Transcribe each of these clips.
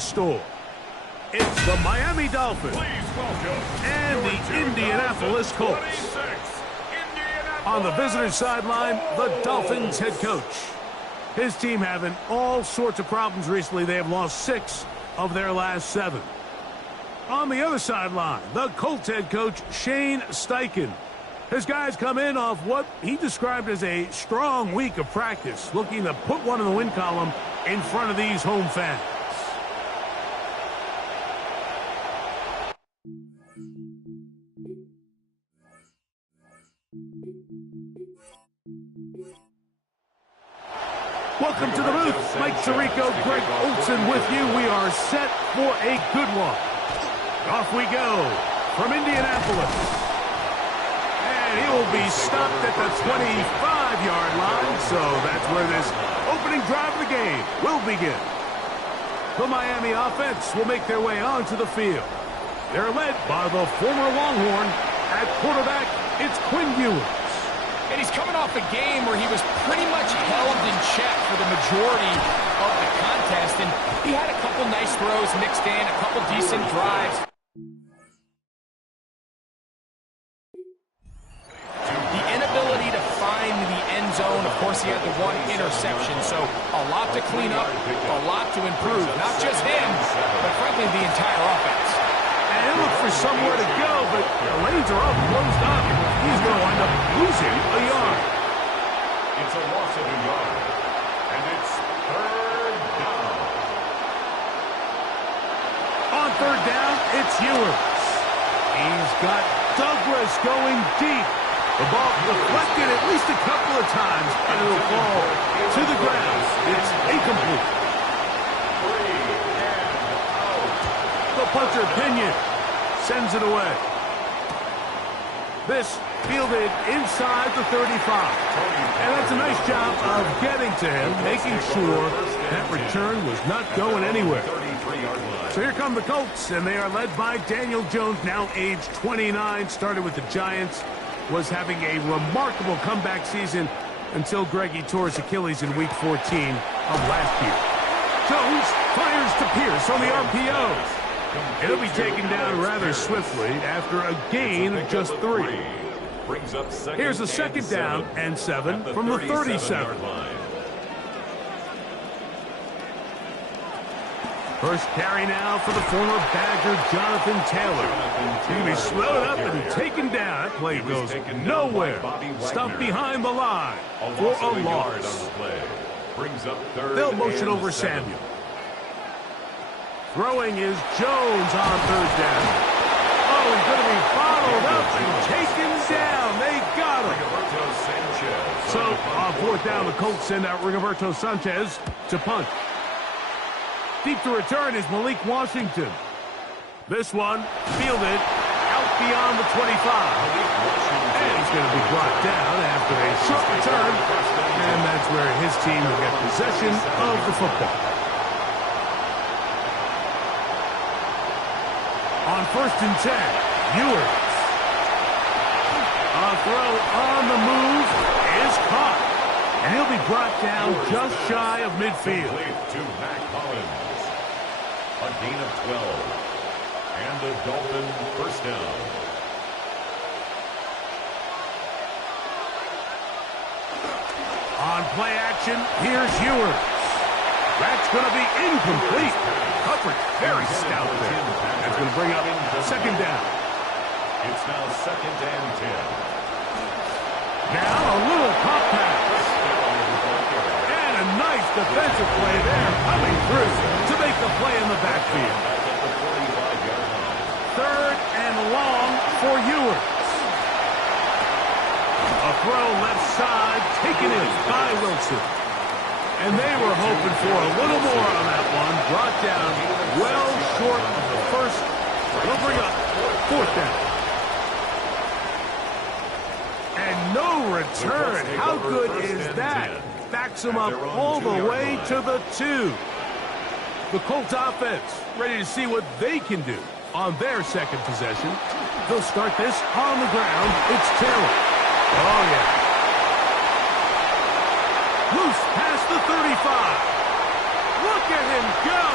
store. It's the Miami Dolphins and the Indianapolis Colts. On the visitor sideline, the Dolphins head coach. His team having all sorts of problems recently. They have lost 6 of their last 7. On the other sideline, the Colts head coach, Shane Steichen. His guys come in off what he described as a strong week of practice, looking to put one in the win column in front of these home fans. Welcome to the booth. Mike Tirico, Greg Olson with you. We are set for a good one. Off we go from Indianapolis. And he will be stopped at the 25-yard line, so that's where this opening drive of the game will begin. The Miami offense will make their way onto the field. They're led by the former Longhorn. At quarterback, it's Quinn Ewers. And he's coming off a game where he was pretty much held in check for the majority of the contest. And he had a couple nice throws mixed in, a couple decent drives. The inability to find the end zone, of course, he had the one interception. So a lot to clean up, a lot to improve. Not just him, but frankly, the entire offense. And he'll look for somewhere to go, but the lanes are all closed up. He's going to wind up losing a yard. It's a loss of a yard, and it's third down. On third down, it's Ewers. He's got Douglas going deep. The ball deflected at least a couple of times, and it'll fall to the ground. It's incomplete. The punter, Pinion, sends it away. This fielded inside the 35. And that's a nice job of getting to him, making sure that return was not going anywhere. So here come the Colts, and they are led by Daniel Jones, now age 29, started with the Giants, was having a remarkable comeback season until Greggy tore his Achilles in Week 14 of last year. Jones fires to Pierce on the RPO. It'll be taken down rather swiftly after a gain of just 3. Here's a second down and 7 from the 37. First carry now for the former Badger, Jonathan Taylor. He'll be slowed up and taken down. That play goes nowhere. Stumped behind the line for a loss. They'll motion over Samuel. Throwing is Jones on third down. Oh, he's going to be followed up and taken down. They got him. So, on fourth down, the Colts send out Rigoberto Sanchez to punt. Deep to return is Malik Washington. This one fielded out beyond the 25. And he's going to be brought down after a short return. And that's where his team will get possession of the football. On first and 10, Ewers. A throw on the move is caught. And he'll be brought down just shy of midfield. To Mac Hollins. A gain of 12. And the Dolphin first down. On play action, here's Ewers. That's going to be incomplete. Coverage very stout there. That's going to bring up second down. It's now second and 10. Now a little pop pass. And a nice defensive play there coming through to make the play in the backfield. Third and long for Ewers. A throw left side taken in by Wilson. And they were hoping for a little more on that one. Brought down well short of the first. They'll bring up fourth down. And no return. How good is that? Backs them up all the way to the 2. The Colts offense ready to see what they can do on their second possession. They'll start this on the ground. It's Taylor. Oh, yeah. Loose past the 35. Look at him go.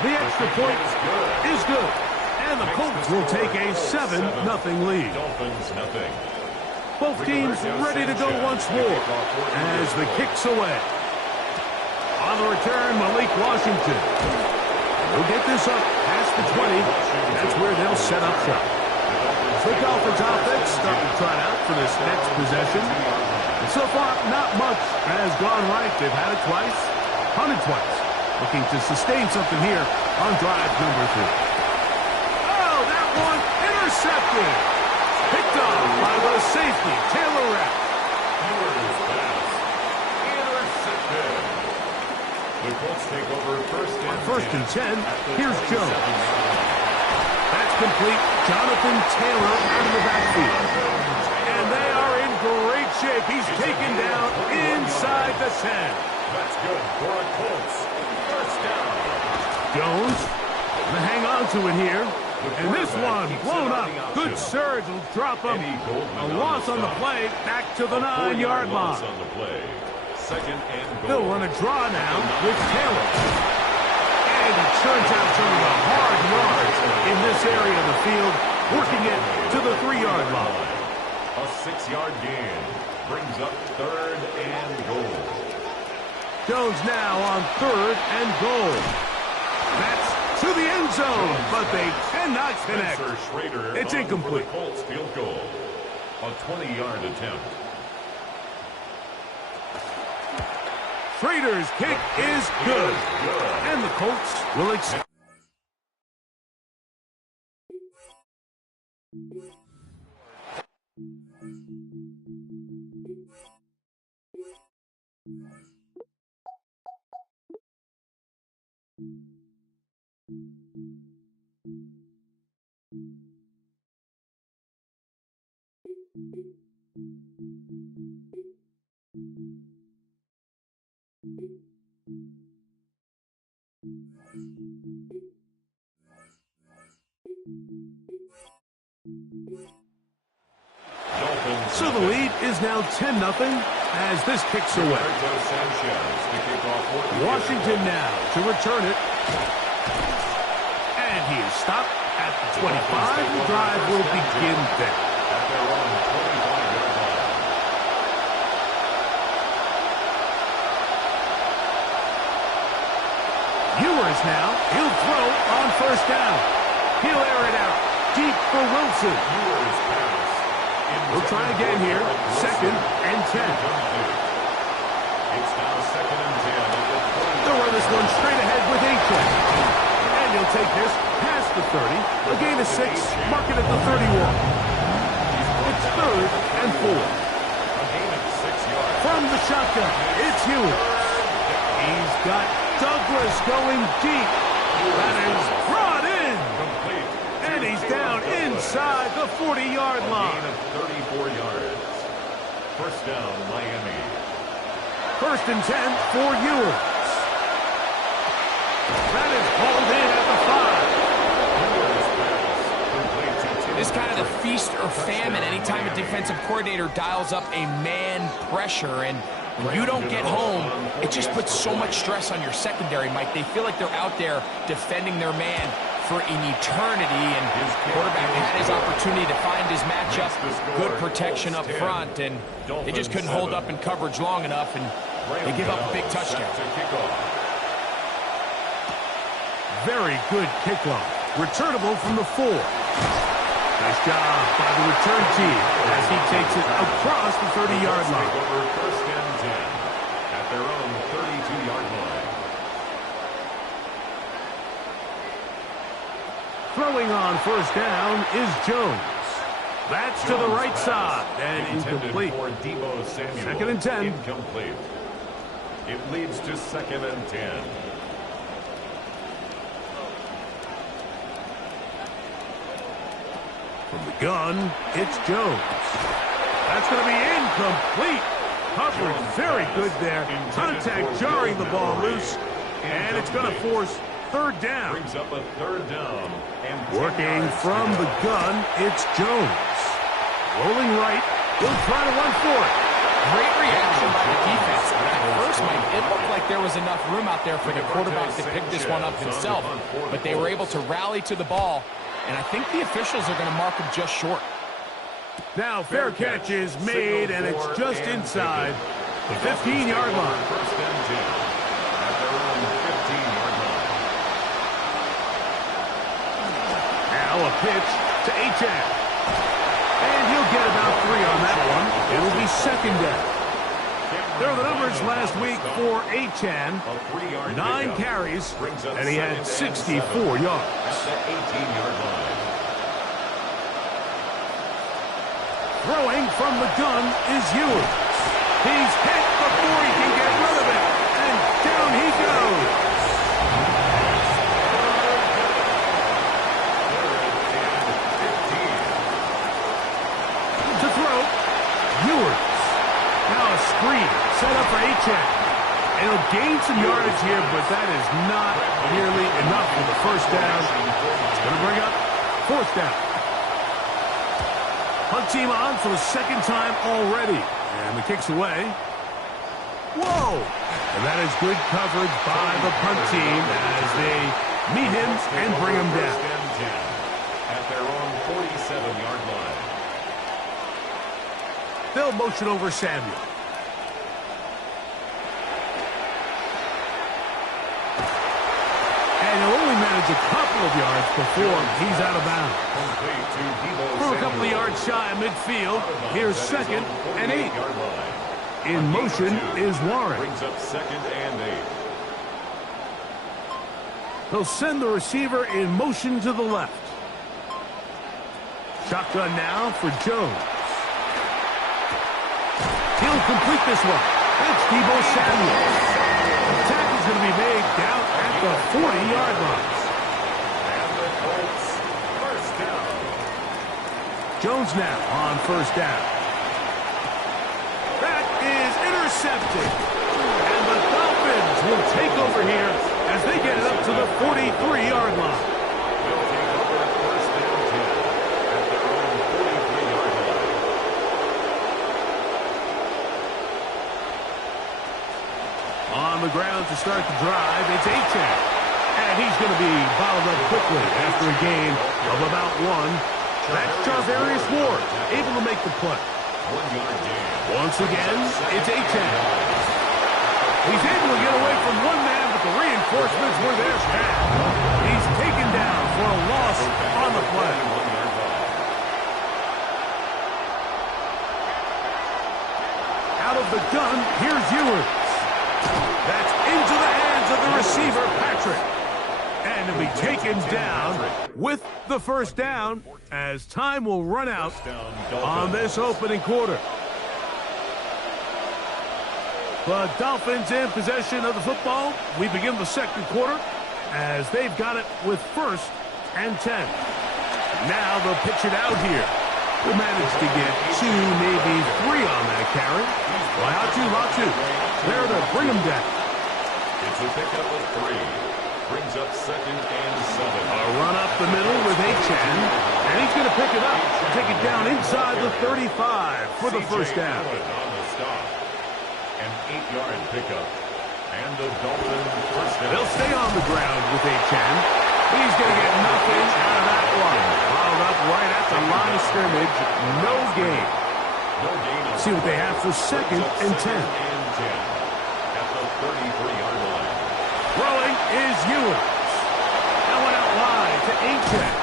The extra point is good. And the Colts will take a 7-0 lead. Dolphins nothing. Both teams ready to go once more as the kick's away. On the return, Malik Washington. He'll get this up past the 20. That's where they'll set up shop. The Dolphins offense starting to try out for this next possession. And so far, not much has gone right. They've had it twice, punted twice. Looking to sustain something here on drive number 3. Oh, that one intercepted. Picked off by the safety, Taylor Rapp. Intercepted. The Colts take over first and 10. Here's Jones. That's complete. Jonathan Taylor out of the backfield. And they are in great shape. He's taken down inside the 10. That's good for a Colts. First down. Jones gonna hang on to it here. And this one blown up. Good surge will drop him. A loss on the play. Back to the 9-yard line. Second and goal. They'll run a draw now with Taylor. And he turns out some of the hard yards in this area of the field, working it to the 3-yard line. A 6-yard gain brings up third and goal. Jones now on 3rd and goal. That's to the end zone, but they cannot connect. It's incomplete. Colts field goal. A 20-yard attempt. Schrader's kick is good. And the Colts will expect. So the lead is now 10-0 as this kicks away. Washington now to return it. And he is stopped at the 25. The drive will begin there. At their own 25-yard line. Ewers now. He'll throw on first down. He'll air it out. Deep for Wilson. Ewers pass. We'll try again here. 2nd and 10. It's now 2nd and 10. They'll run this one straight ahead with A-Train. And he'll take this past the 30. A gain of 6. Mark it at the 31. It's 3rd and 4. A gain of 6 yards. From the shotgun, it's Ewers. He's got Douglas going deep. That is brought in. Complete. And he's down inside the 40-yard line. A gain of 34 yards. First down, Miami. 1st and 10 for Ewers. That is hauled in at the 5. It's kind of the feast or famine anytime a defensive coordinator dials up a man pressure. And when you don't get home, it just puts so much stress on your secondary, Mike. They feel like they're out there defending their man for an eternity, and his quarterback had his opportunity to find his matchup. Good protection up front, and they just couldn't hold up in coverage long enough, and they give up a big touchdown. Very good kickoff. Returnable from the 4. Nice job by the return team as he takes it across the 30-yard line. First and 10 at their own 32-yard line. Throwing on first down is Jones. That's to the right side and incomplete. 2nd and 10. Incomplete. It leads to 2nd and 10. From the gun, it's Jones. That's going to be incomplete. Coverage very good there. Contact jarring the ball loose. And it's going to force 3rd down. Brings up a 3rd down. Working from the gun, it's Jones. Rolling right. He'll try to run for it. Great reaction by the defense. At first, Mike, it looked like there was enough room out there for the quarterback to pick this one up himself, but they were able to rally to the ball, and I think the officials are going to mark him just short. Now, fair catch is made, and it's just inside the 15-yard line. First and 10 at their own 15-yard line. Now a pitch to Achane. And he'll get about 3 on that one. It'll be second down. There are the numbers last week for Achane. 9 carries, and he had 64 yards. At the 18-yard line. Throwing from the gun is Ewers. He's hit before he can get rid of it, and down he goes. To throw, Ewers. Now a screen set up for Achane. And he'll gain some yardage here, but that is not nearly enough for the first down. It's going to bring up fourth down. Punt team on for the second time already. And the kick's away. Whoa! And that is good coverage by the punt team as they meet him and bring him down. First and 10 at their own 47-yard line. They'll motion over Samuel. And he'll only manage a couple of yards before he's out of bounds. From a couple of yards shy of midfield, here's second and 8. In motion is Warren. Brings up second and 8. He'll send the receiver in motion to the left. Shotgun now for Jones. He'll complete this one. That's Deebo Samuel. The tackle's going to be made down at the 40-yard line. And the Colts, first down. Jones now on first down. That is intercepted. And the Dolphins will take over here as they get it up to the 43-yard line. They'll take over first and 10 at their own 43-yard line. On the ground to start the drive, it's Achane. And he's going to be bottled up quickly after a gain of about 1. That's Charvarius Ward, able to make the play. 1-yard gain. Once again, it's Achane. He's able to get away from one man, but the reinforcements were there fast. He's taken down for a loss on the play. 1-yard line. Out of the gun, here's Ewers. That's into the hands of the receiver, Patrick. And he'll be taken down with the first down as time will run out on this opening quarter. The Dolphins in possession of the football. We begin the second quarter as they've got it with first and 10. Now they'll pitch it out here. We'll manage to get 2, maybe 3 on that carry. Latu. There to bring him down. It's a pickup of 3. Brings up second and 7. A run up the middle with Achane. And he's going to pick it up. Take it down inside the 35 for the first down. On the stop. An 8-yard pickup. And the Dolphins first down. They'll stay on the ground with Achane. He's going to get nothing out of that one. Fouled up right at the line of scrimmage. No gain. No gain. See what they have for second and 10. At the 33-yard line. Throwing is Ewers. That one out wide to Achane.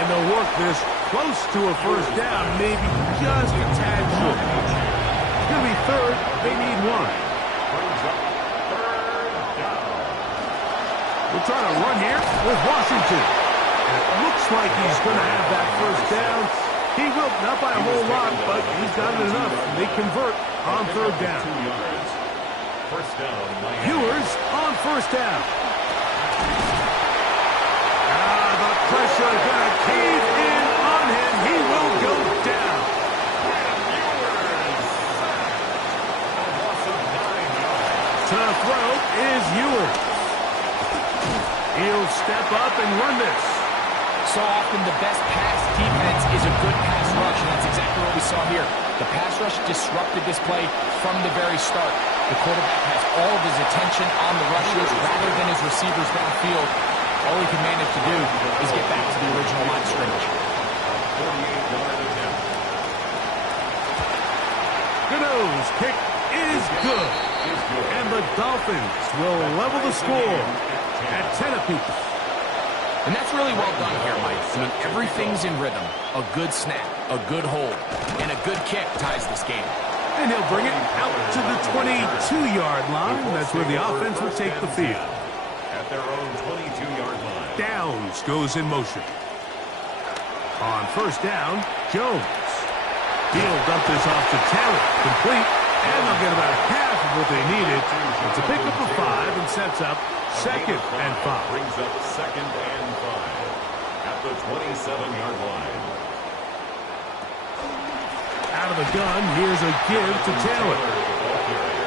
And they'll work this close to a first down, maybe just a tad short. It's going to be third. They need 1. Brings up third down. We'll try to run here with Washington. And it looks like he's going to have that first down. He will, not by a whole lot, but he's got it enough. They convert on third down. 2 yards. First down, Miami. Ewers on first down. The pressure is going to cave in on him. He will go down. To throw is Ewers. He'll step up and run this. So often the best pass defense is a good pass rush, and that's exactly what we saw here. The pass rush disrupted this play from the very start. The quarterback has all of his attention on the rushers rather than his receivers downfield. All he can manage to do is get back to the original line of scrimmage. 48-yard attempt. Gano's kick is good. And the Dolphins will level the score at 10 apiece. And that's really well done here, Mike. I mean, everything's in rhythm. A good snap, a good hold, and a good kick ties this game. And he'll bring it out to the 22-yard line. That's where the offense will take the field. At their own 22-yard line. Downs goes in motion. On first down, Jones. He'll dump this off to Taylor. Complete. And they'll get about half of what they needed. It's a pickup of 5 and sets up 2nd and 5. Brings up 2nd and 5 at the 27-yard line. Out of the gun, here's a give to Taylor.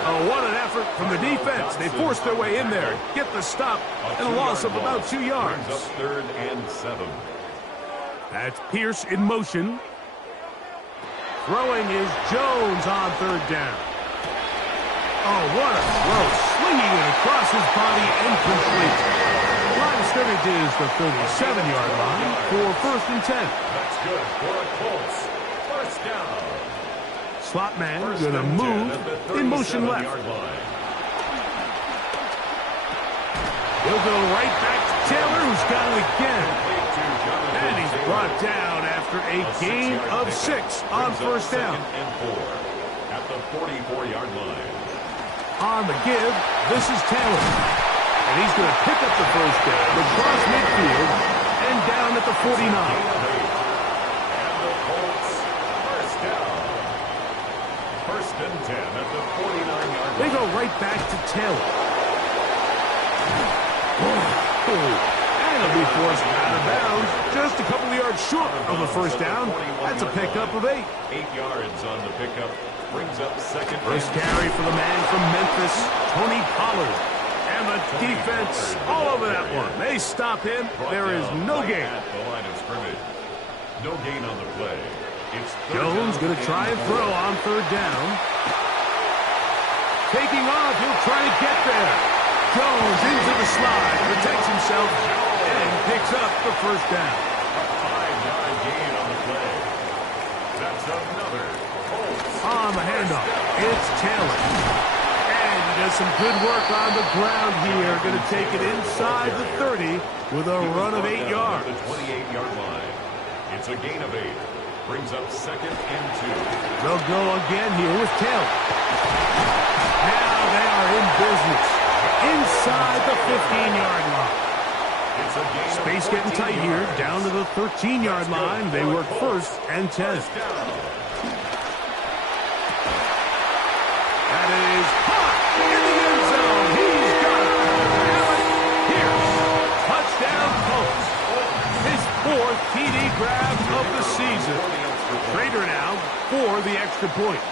Oh, what an effort from the defense. They forced their way in there, get the stop, and a loss of about 2 yards. Brings up 3rd and 7. That's Pierce in motion. Throwing is Jones on 3rd down. Oh, what a throw. Slinging it across his body and complete. Line of scrimmage is the 37-yard line for 1st and 10. That's good for a Colts. First down. Slot man going to move in motion left. He'll go right back to Taylor, who's got it again. And he's brought down after a gain of 6 on first down. And 4 at the 44-yard line. On the give, this is Taylor. And he's going to pick up the first down across midfield and down at the 49. And the Colts, first down. 1st and 10 at the 49-yard line. They go right back to Taylor. And he'll be forced out of bounds, just a couple of yards short of a first down. That's a pickup of 8. 8 yards on the pickup. Brings up 2nd. First carry for the man from Memphis, Tony Pollard. And the defense all over that one. They stop him. There is no gain. At the line of scrimmage. No gain on the play. It's Jones going to try and throw on 3rd down. Taking off, he'll try to get there. Jones into the slide, protects himself, and picks up the first down. A 5-yard gain on the play. That's another Colts. On the handoff, it's Taylor. And he does some good work on the ground here. Going to take it inside the 30 with a run of 8 yards. The 28-yard line. It's a gain of 8. Brings up 2nd and 2. They'll go again here with Taylor. Now they are in business. Inside the 15-yard line. It's a gain Space getting tight here, down to the 13-yard line. They work 1st and 10. That is hot in the end zone. He's got it. Allen Pierce. Touchdown Colts. His 4th TD grab of the season. Trader now for the extra point.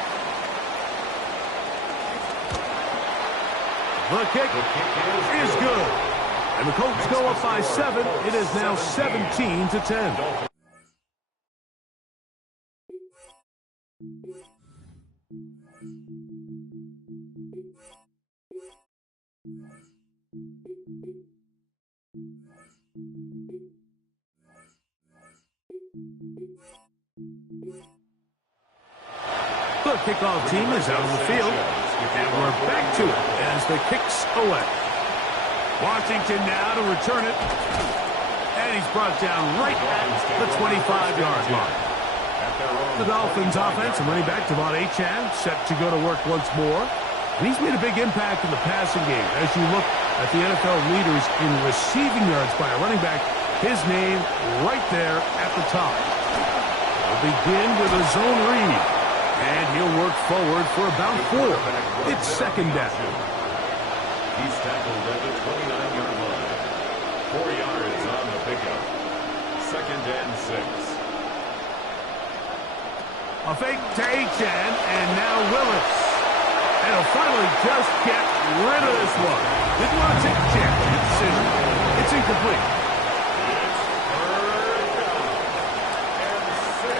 The kick is good. And the Colts go up by 7. It is now 17-10. The kickoff team is out on the field. And we're back to it as the kick's away. Washington now to return it. And he's brought down right at the 25-yard line. The Dolphins offense and running back Devon Achane set to go to work once more. And he's made a big impact in the passing game. As you look at the NFL leaders in receiving yards by a running back, his name right there at the top. We'll begin with a zone read. And he'll work forward for about 4. It's 2nd down. He's tackled at the 29-yard line. 4 yards on the pickup. 2nd and 6. A fake to Achane, and now Willis. And he'll finally just get rid of this one. Didn't want to take a chance. Good decision. It's incomplete. It's 3rd down. And 6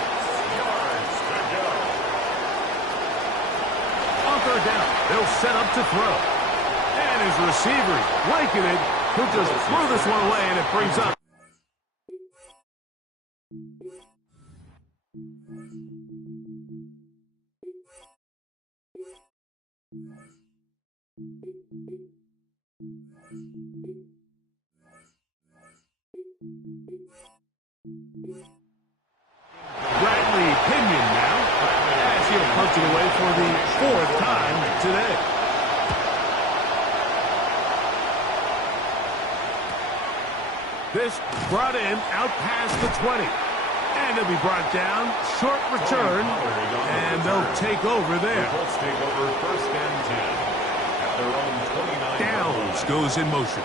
yards to go. On 3rd down, they'll he'll set up to throw. And his receiver, blanketed, he'll just throw this one away, and it brings up. Bradley Pinion now, as he'll punch it away for the 4th time today. This brought in out past the 20. And he'll be brought down, short return, and they'll take over there. Let's take over 1st and 10 at their own 29. Downs goes in motion.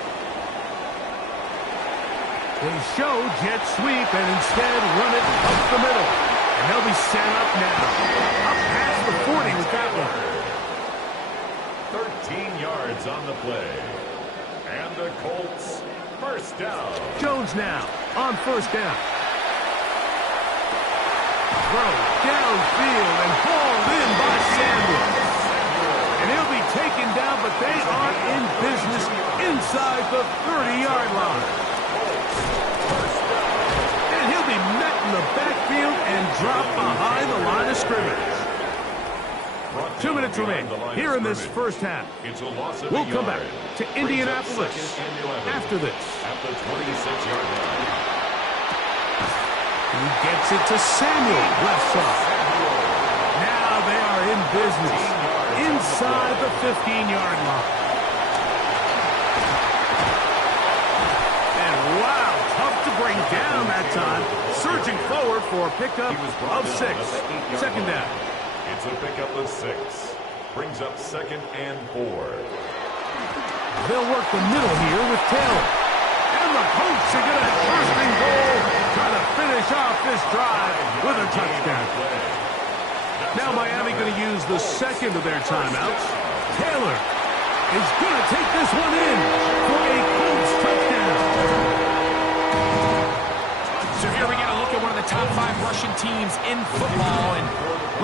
They show jet sweep and instead run it up the middle. And they'll be set up now. Up past the 40 with that one. 13 yards on the play. And the Colts, 1st down. Jones now on 1st down. Throw downfield and hauled in by Samuel. And he'll be taken down, but they are in business inside the 30-yard line. And he'll be met in the backfield and dropped behind the line of scrimmage. 2 minutes remain here in this 1st half. We'll come back to Indianapolis after this. At the 26-yard line. He gets it to Samuel, left side. Now they are in business inside the 15-yard line. And wow, tough to bring down that time. Surging forward for a pickup of 6. 2nd down. It's a pickup of 6. Brings up 2nd and 4. They'll work the middle here with Taylor. And the Colts are going to first and goal, try to finish off this drive with a touchdown. Now Miami going to use the 2nd of their timeouts. Taylor is going to take this one in for a Colts touchdown. So here we get a look at one of the top 5 rushing teams in football, and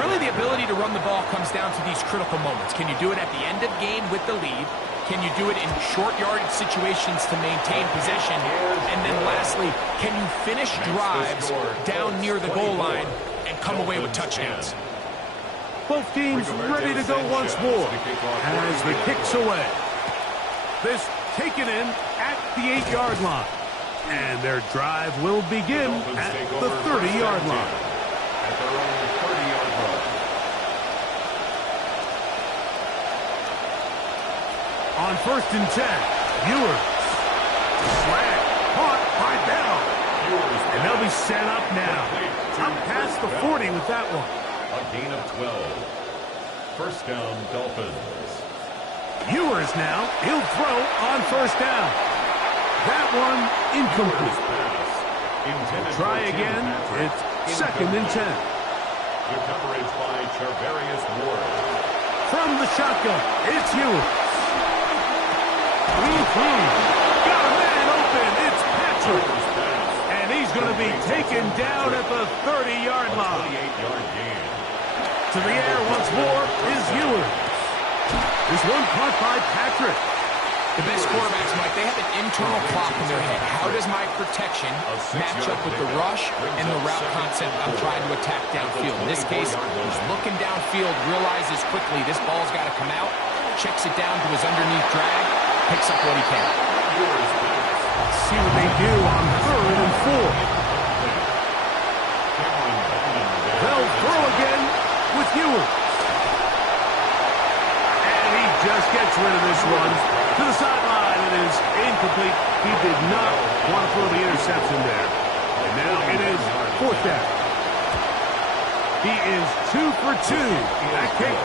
really the ability to run the ball comes down to these critical moments. Can you do it at the end of game with the lead? Can you do it in short yardage situations to maintain possession? And then lastly, can you finish drives down near the goal line and come away with touchdowns? Both teams ready to go once more as the kick's away. This taken in at the 8-yard line. And their drive will begin at the 30-yard line. At their own 30-yard line. On 1st and 10, Ewers. Slant, caught by Bell. And they'll be set up now. Up past the 40 with that one. A gain of 12. 1st down, Dolphins. Ewers now. He'll throw on 1st down. That one incomplete. Try again. It's 2nd and 10. Good coverage by Charvarius Ward. From the shotgun, it's Ewers. Got a man open. It's Patrick. And he's going to be taken down at the 30-yard line. 28-yard gain. To the air once more is Ewers. This one caught by Patrick. The best quarterbacks, Mike, they have an internal clock in their head. How does my protection match up with the rush and the route concept I'm trying to attack downfield? In this case, he's looking downfield, realizes quickly this ball's got to come out, checks it down to his underneath drag, picks up what he can. Let's see what they do on 3rd and 4. They'll throw again with Ewers. And he just gets rid of this one. To the sideline, it is incomplete. He did not want to throw the interception there. And now it is 4th down. He is 2 for 2. That kick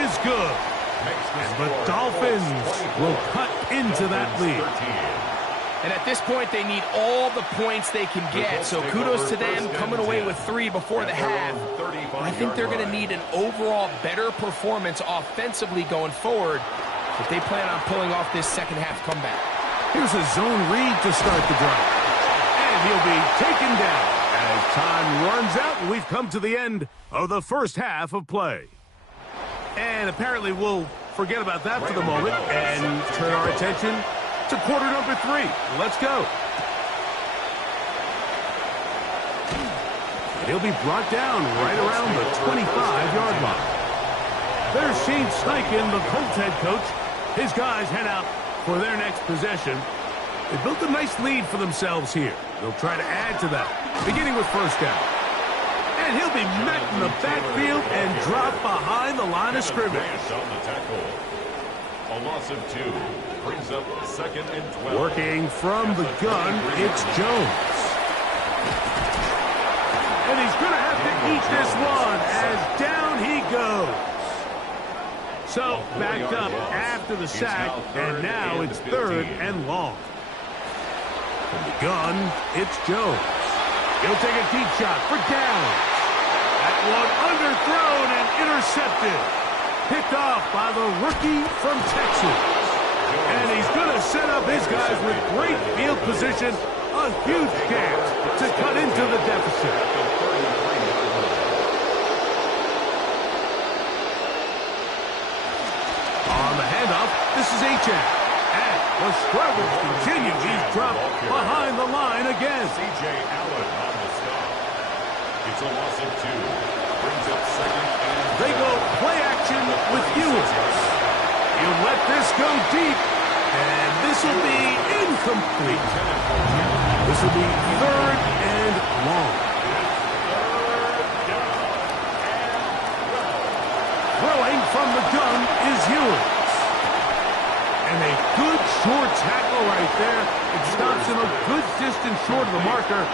is good. And the Dolphins will cut into that lead. And at this point, they need all the points they can get. So kudos to them coming away with 3 before the half. But I think they're going to need an overall better performance offensively going forward if they plan on pulling off this 2nd half comeback. Here's a zone read to start the drive. And he'll be taken down as time runs out and we've come to the end of the 1st half of play. And apparently we'll forget about that for the moment and turn our attention to quarter number 3. Let's go. And he'll be brought down right around the 25-yard line. There's Shane Steichen, the Colts head coach. His guys head out for their next possession. They built a nice lead for themselves here. They'll try to add to that, beginning with first down. And he'll be met in the backfield and drop behind the line of scrimmage. On the tackle. A loss of 2 brings up 2nd and 12. Working from the gun, it's Jones. And he's going to have to eat this one as down he goes. So backed up after the sack, and now it's 3rd and long. From the gun, it's Jones. He'll take a deep shot for down. That one underthrown and intercepted. Picked off by the rookie from Texas. And he's going to set up his guys with great field position. A huge chance to cut into the deficit. On the handoff, this is Achane. And the struggles continue. He's dropped behind the line again. C.J. Allen on the stop. It's a loss of 2. Brings up 2nd and... They go play action with Ewers. He'll let this go deep. And this will be incomplete. This will be 3rd and long. Throwing from the gun is Ewers. And a good short tackle right there. It stops him a good distance short of the marker.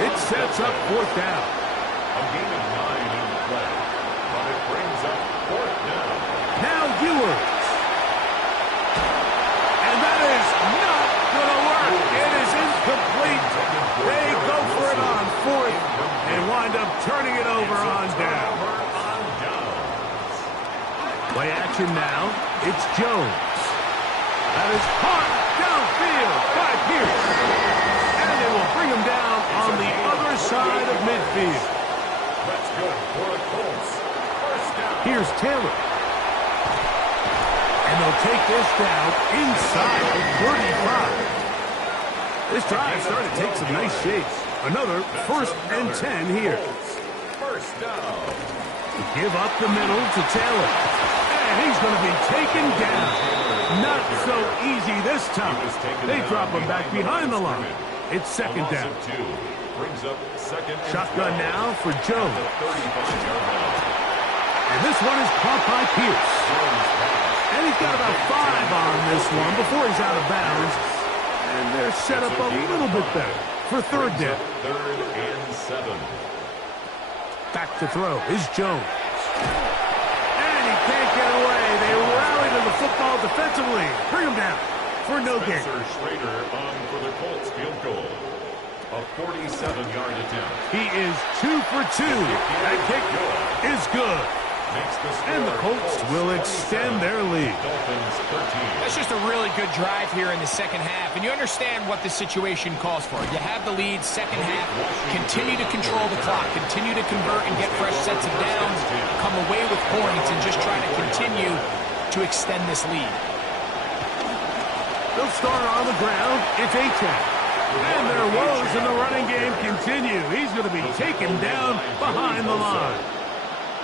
It sets up 4th down. A gain of 9 on the play. But it brings up 4th down. Now Ewers. And that is not going to work. It is incomplete. They go for it on 4th and wind up turning it over on down. Play action now. It's Jones. That is caught downfield by Pierce. And they will bring him down on the other side of midfield. That's good for the Colts. First down. Here's Taylor. And they'll take this down inside the 35. This drive started to take some nice shapes. Another 1st and 10 here. First down. Give up the middle to Taylor. And he's going to be taken down. Not so easy this time. They drop him back behind the line. It's 2nd down. Brings up 2nd and Shotgun now for Jones. 35-yard line. And this one is caught by Pierce. And he's got about 5 on this one before he's out of bounds. And they're set up a little bit better for 3rd down. 3rd and 7. Back to throw is Jones. And he can't get away. They rally to the football defensively. Bring him down for no gain. Spencer Schrader on for the Colts field goal. A 47-yard attempt. He is 2 for 2. That kick is good. And the Colts will extend their lead. Dolphins 13. That's just a really good drive here in the 2nd half, and you understand what the situation calls for. You have the lead, 2nd half, continue to control the clock, continue to convert and get fresh sets of downs, come away with points, and just try to continue to extend this lead. They'll start on the ground. It's Achane. And their woes in the running game continue. He's going to be taken down behind the line.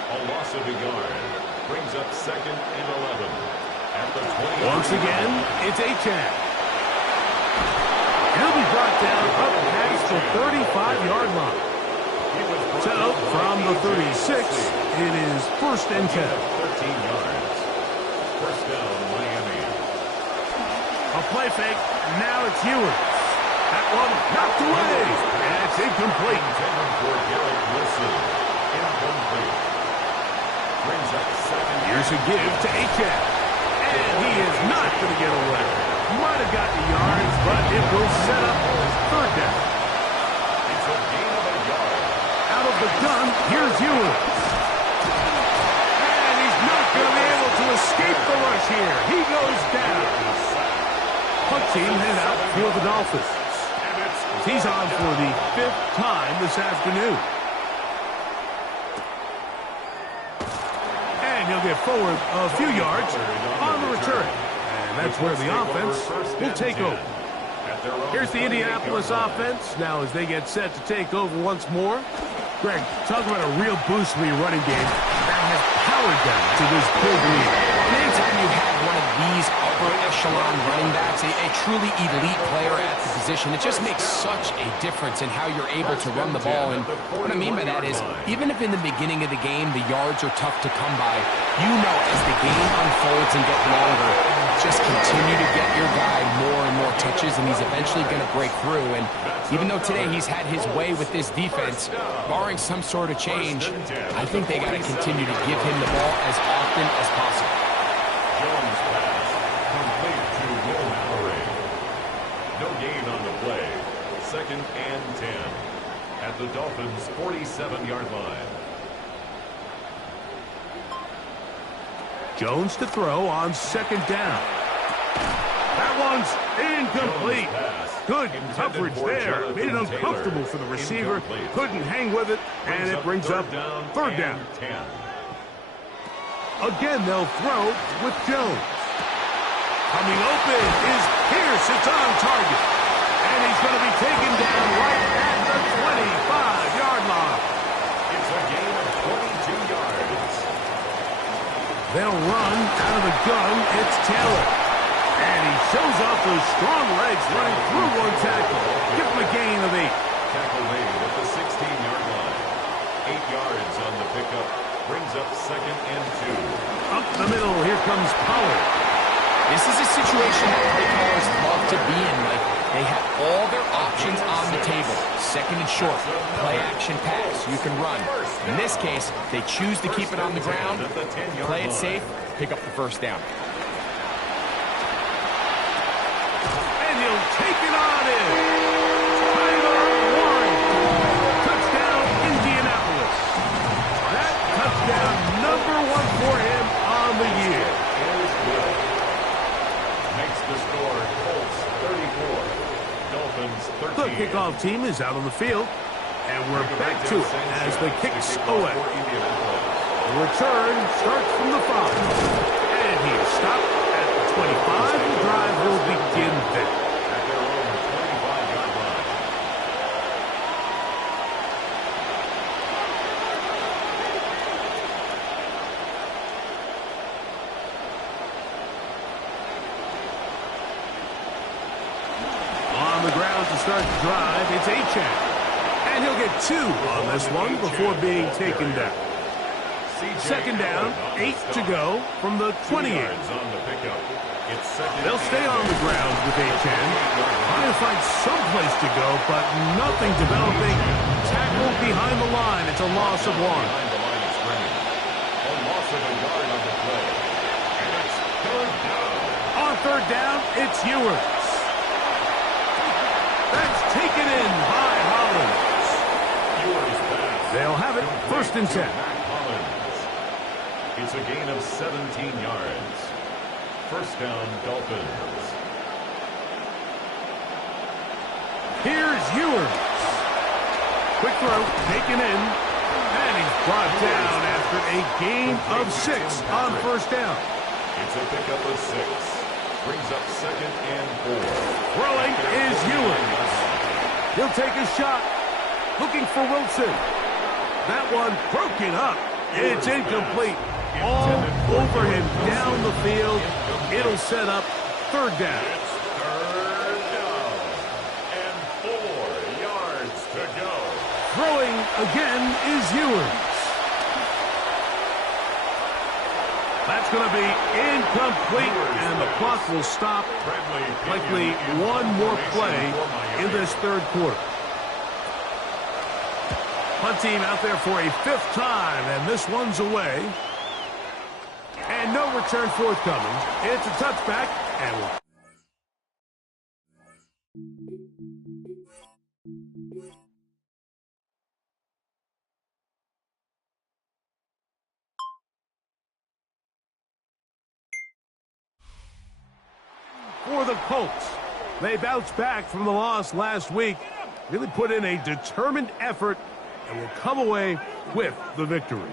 A loss of a yard. Brings up 2nd and 11. At the 20. Once again, it's Achane. He'll be brought down up past the 35-yard line. So, from the 36, it is 1st and 10. 13 yards. First down, Miami. A play fake. Now it's Ewers. That one knocked away. And it's incomplete. Intended for Garrett Wilson. Incomplete. Brings up 2nd. Here's a give to Achane. And he is not going to get away. Might have got the yards, but it will set up 3rd down. It's a gain of a yard. Out of the gun, here's Ewers. And he's not going to be able to escape the rush here. He goes down. Punt team head out for the Dolphins. He's on for the 5th time this afternoon. And he'll they'll get forward a few yards on the return. And that's where the offense will take over. Here's the Indianapolis offense now as they get set to take over once more. Greg, talk about a real boost for your running game that has powered them to this big lead. And anytime you have one of these upper echelon running backs, a truly elite player at the position, it just makes such a difference in how you're able to run the ball. And what I mean by that is, even if in the beginning of the game the yards are tough to come by, you know as the game unfolds and gets longer, just continue to get your guy more and more touches, and he's eventually going to break through. And even though today he's had his way with this defense, barring some sort of change, I think they got to continue to give him the ball as often as possible. Jones pass, complete to Will Mallory. No gain on the play. 2nd and 10 at the Dolphins' 47-yard line. Jones to throw on 2nd down. That one's incomplete. Good coverage there. Made it uncomfortable for the receiver. Couldn't hang with it, and it brings up 3rd down. Again, they'll throw with Jones. Coming open is Pierce. It's on target. And he's going to be taken down right at the 25-yard line. It's a gain of 22 yards. They'll run out of the gun. It's Taylor. And he shows off those strong legs running through one tackle. Give him a gain of 8. Tackle made at the 16-yard line. 8 yards on the pickup. Brings up 2nd and 2. Up the middle, here comes Pollard. This is a situation that play callers love to be in. Like, they have all their options on the table. 2nd and short, play action pass. You can run. In this case, they choose to keep it on the ground, play it safe, pick up the 1st down. And he'll take it on in. Tyler Warren. Touchdown, Indianapolis. That touchdown, number 1 for him on the year. Makes the score Colts 34. Dolphins 13. The kickoff team is out on the field. And we're back to it as the kicks away. The return starts from the 5. And he is stopped at the 25. The drive will begin there. At their own 25-yard line. On the ground to start the drive, it's Achane. And he'll get 2 on this one before being taken down. 2nd down, 8 to go from the 28. They'll stay on the ground with Achane. Trying to find some place to go, but nothing developing. Tackle behind the line. It's a loss of 1. A loss of a yard on the play. And it's 3rd down. On 3rd down, it's Ewers. That's taken in by Hollins. They'll have it 1st and 10. It's a gain of 17 yards. 1st down, Dolphins. Here's Ewers. Quick throw, taken in. And he's brought down after a gain of 6 on 1st down. It's a pickup of 6. Brings up 2nd and 4. Throwing is Ewers. He'll take a shot. Looking for Wilson. That one broken up. It's incomplete. All over him down the field. It'll set up 3rd down. It's 3rd down. And 4 yards to go. Throwing again is Ewers. That's going to be incomplete, and the clock will stop. Likely one more play in this 3rd quarter. Punt team out there for a 5th time, and this one's away. And no return forthcoming. It's a touchback, and for the Colts. They bounced back from the loss last week, really put in a determined effort, and will come away with the victory.